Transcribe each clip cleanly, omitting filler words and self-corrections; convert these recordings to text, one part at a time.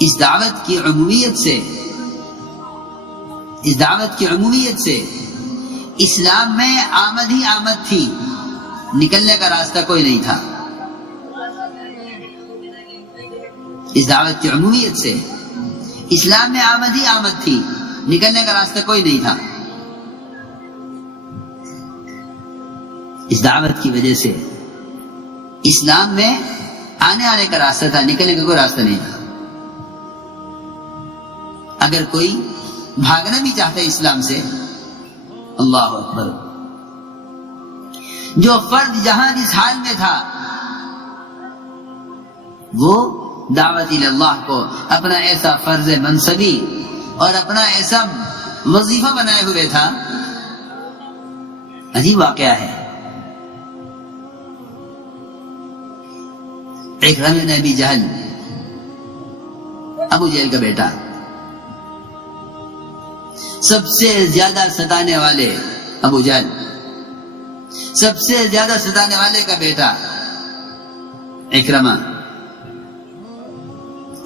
اس دعوت کی عمومیت سے اسلام میں آمد ہی آمد تھی، نکلنے کا راستہ کوئی نہیں تھا۔ اس دعوت کی عمومیت سے اسلام میں آمد ہی آمد تھی، نکلنے کا راستہ کوئی نہیں تھا۔ اس دعوت کی وجہ سے اسلام میں آنے کا راستہ تھا، نکلنے کا کوئی راستہ نہیں تھا۔ اگر کوئی بھاگنا بھی چاہتا ہے اسلام سے، اللہ اکبر، جو فرد جہاں جس حال میں تھا وہ دعوت اللہ کو اپنا ایسا فرض منصبی اور اپنا ایسا وظیفہ بنائے ہوئے تھا۔ عجیب واقعہ ہے۔ اکرمہ بن ابی جہل، ابو جہل کا بیٹا، سب سے زیادہ ستانے والے ابو جہل، سب سے زیادہ ستانے والے کا بیٹا اکرمہ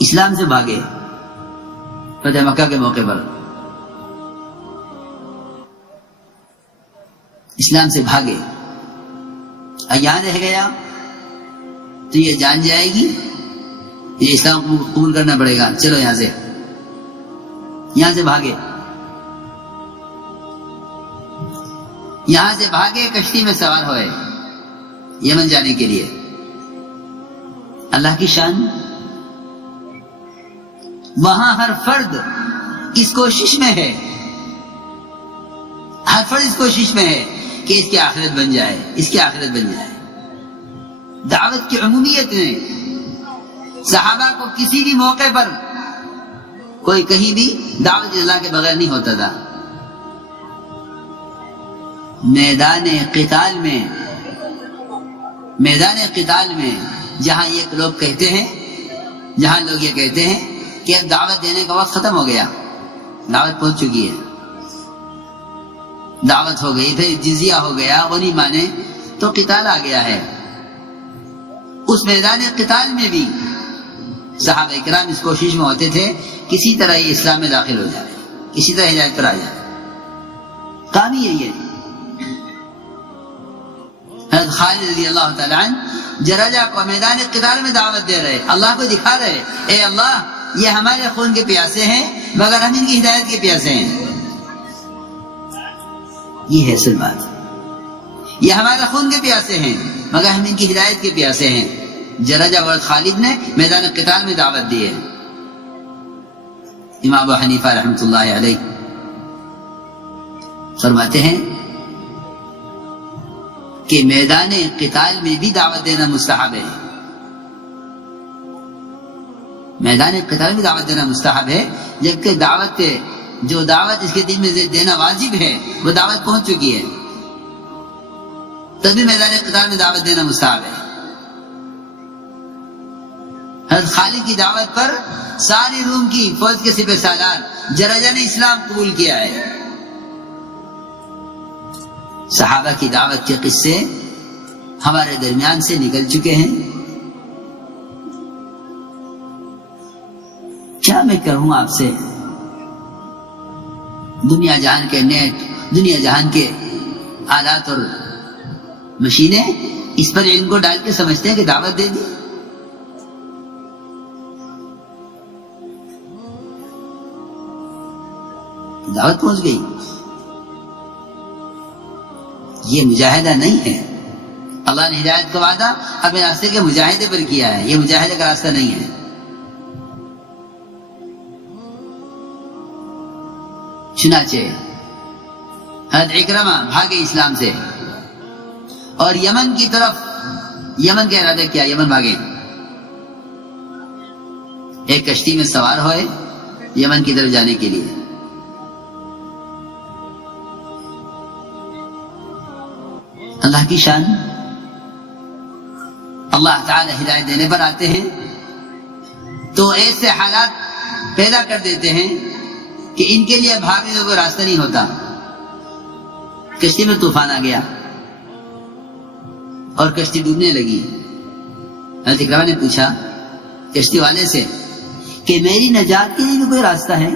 اسلام سے بھاگے فتح مکہ کے موقع پر، اسلام سے بھاگے۔ یہاں رہ گیا تو یہ جان جائے گی، یہ اسلام قبول کرنا پڑے گا، چلو یہاں سے بھاگے۔ یہاں سے بھاگے، کشتی میں سوار ہوئے یمن جانے کے لیے۔ اللہ کی شان، وہاں ہر فرد اس کوشش میں ہے، ہر فرد اس کوشش میں ہے کہ اس کی آخرت بن جائے، اس کی آخرت بن جائے۔ دعوت کی عمومیت نے صحابہ کو کسی بھی موقع پر کوئی کہیں بھی دعوت اللہ کے بغیر نہیں ہوتا تھا۔ میدان قتال میں جہاں لوگ یہ کہتے ہیں کہ اب دعوت دینے کا وقت ختم ہو گیا، دعوت پہنچ چکی ہے، دعوت ہو گئی، پھر جزیہ ہو گیا، غنیمہ نے، تو قتال آ گیا ہے۔ اس میدان قتال میں بھی صحابہ کرام اس کوشش میں ہوتے تھے کسی طرح یہ اسلام میں داخل ہو جائے، کسی طرح ہدایت پر آ جائے۔ کام ہی یہی ہے۔ حضرت خالد رضی اللہ تعالیٰ عنہ جراجہ کو میدان قتال میں دعوت دے رہے، اللہ کو دکھا رہے، اے اللہ یہ ہمارے خون کے پیاسے ہیں مگر ہم ان کی ہدایت کے پیاسے ہیں۔ یہ ہے اصل بات، یہ ہمارے خون کے پیاسے ہیں مگر ہم ان کی ہدایت کے پیاسے ہیں۔ جراجہ اور خالد نے میدان قتال میں دعوت دی ہے۔ امام ابو حنیفہ رحمۃ اللہ علیہ فرماتے ہیں کہ میدان قتال میں بھی دعوت دینا مستحب ہے، میدان قتال میں دعوت دینا مستحب ہے، جبکہ دعوت اس کے دل میں دینا واجب ہے وہ دعوت پہنچ چکی ہے، تبھی میدان قتال میں دعوت دینا مستحب ہے۔ حضرت خالد کی دعوت پر ساری روم کی فوج کے سپہ سالار جراجہ نے اسلام قبول کیا ہے۔ صحابہ کی دعوت کے قصے ہمارے درمیان سے نکل چکے ہیں۔ کیا میں کہوں آپ سے، دنیا جہان کے نیٹ، دنیا جہان کے آلات اور مشینیں اس پر علم کو ڈال کے سمجھتے ہیں کہ دعوت دے دی۔ دعوت پہنچ گئی۔ یہ مجاہدہ نہیں ہے، اللہ نے ہدایت کا وعدہ اپنے راستے کے مجاہدے پر کیا ہے، یہ مجاہدے کا راستہ نہیں ہے۔ چنانچہ حضرت اکرمہ بھاگے اسلام سے اور یمن کی طرف، یمن کا ارادہ کیا، یمن بھاگے، ایک کشتی میں سوار ہوئے یمن کی طرف جانے کے لیے۔ اللہ کی شان، اللہ تعالی ہدایت دینے پر آتے ہیں تو ایسے حالات پیدا کر دیتے ہیں کہ ان کے لیے بھاگنے کا کوئی راستہ نہیں ہوتا۔ کشتی میں طوفان آ گیا اور کشتی ڈوبنے لگی۔ حضرت اکرمہ نے پوچھا کشتی والے سے کہ میری نجات کے لیے بھی کوئی راستہ ہے،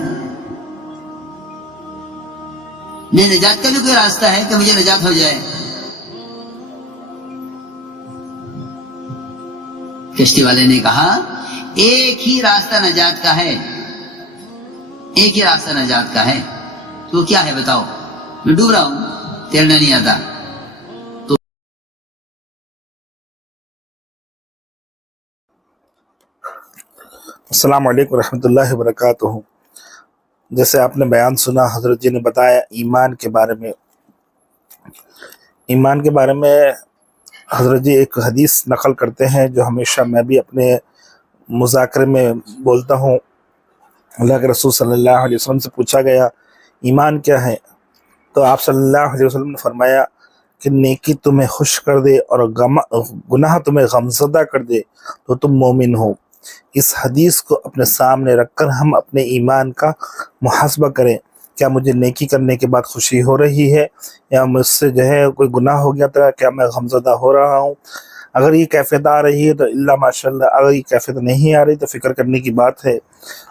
میری نجات کا بھی کوئی راستہ ہے کہ مجھے نجات ہو جائے؟ کشتی والے نے کہا ایک ہی راستہ نجات کا ہے، ایک ہی راستہ نجات کا ہے، تو کیا ہے بتاؤ؟ میں ڈوب رہا ہوں، تیرنا نہیں آتا۔ السلام علیکم ورحمۃ اللہ وبرکاتہ۔ جیسے آپ نے بیان سنا، حضرت جی نے بتایا ایمان کے بارے میں۔ ایمان کے بارے میں حضرت جی ایک حدیث نقل کرتے ہیں جو ہمیشہ میں بھی اپنے مذاکرے میں بولتا ہوں۔ اللہ کے رسول صلی اللہ علیہ وسلم سے پوچھا گیا ایمان کیا ہے، تو آپ صلی اللہ علیہ وسلم نے فرمایا کہ نیکی تمہیں خوش کر دے اور گناہ تمہیں غمزدہ کر دے تو تم مومن ہو۔ اس حدیث کو اپنے سامنے رکھ کر ہم اپنے ایمان کا محاسبہ کریں، کیا مجھے نیکی کرنے کے بعد خوشی ہو رہی ہے، یا مجھ سے کوئی گناہ ہو گیا تھا، کیا میں غمزدہ ہو رہا ہوں؟ اگر یہ کیفیت آ رہی ہے تو اللہ ماشاء اللہ، اگر یہ کیفیت نہیں آ رہی تو فکر کرنے کی بات ہے۔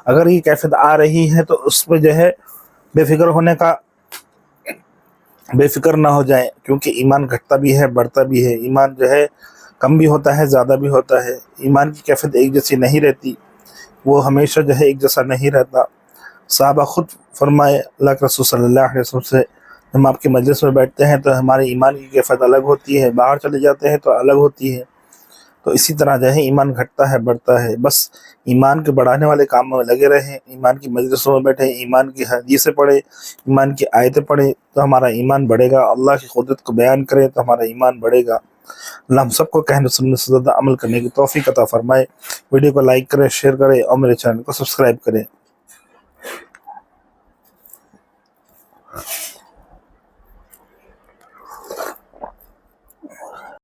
اگر یہ کیفیت آ رہی ہے تو اس پہ بے فکر ہونے کا، بے فکر نہ ہو جائیں، کیونکہ ایمان گھٹتا بھی ہے بڑھتا بھی ہے، ایمان کم بھی ہوتا ہے زیادہ بھی ہوتا ہے۔ ایمان کی کیفیت ایک جیسی نہیں رہتی، وہ ہمیشہ ایک جیسا نہیں رہتا۔ صحابہ خود فرمائے اللہ کے رسول صلی اللہ علیہ وسلم سے، ہم آپ کی مجلس میں بیٹھتے ہیں تو ہمارے ایمان کی کیفیت الگ ہوتی ہے، باہر چلے جاتے ہیں تو الگ ہوتی ہے۔ تو اسی طرح ایمان گھٹتا ہے بڑھتا ہے، بس ایمان کے بڑھانے والے کاموں میں لگے رہیں، ایمان کی مجلسوں میں بیٹھیں، ایمان کی حدیثیں پڑھیں، ایمان کی آیتیں پڑھیں تو ہمارا ایمان بڑھے گا، اللہ کی قدرت کو بیان کریں تو ہمارا ایمان بڑھے گا۔ اللہ ہم سب کو کہنے سننے سے زیادہ عمل کرنے کی توفیق عطا فرمائے۔ ویڈیو کو لائک کریں، شیئر کریں اور میرے چینل کو سبسکرائب کریں۔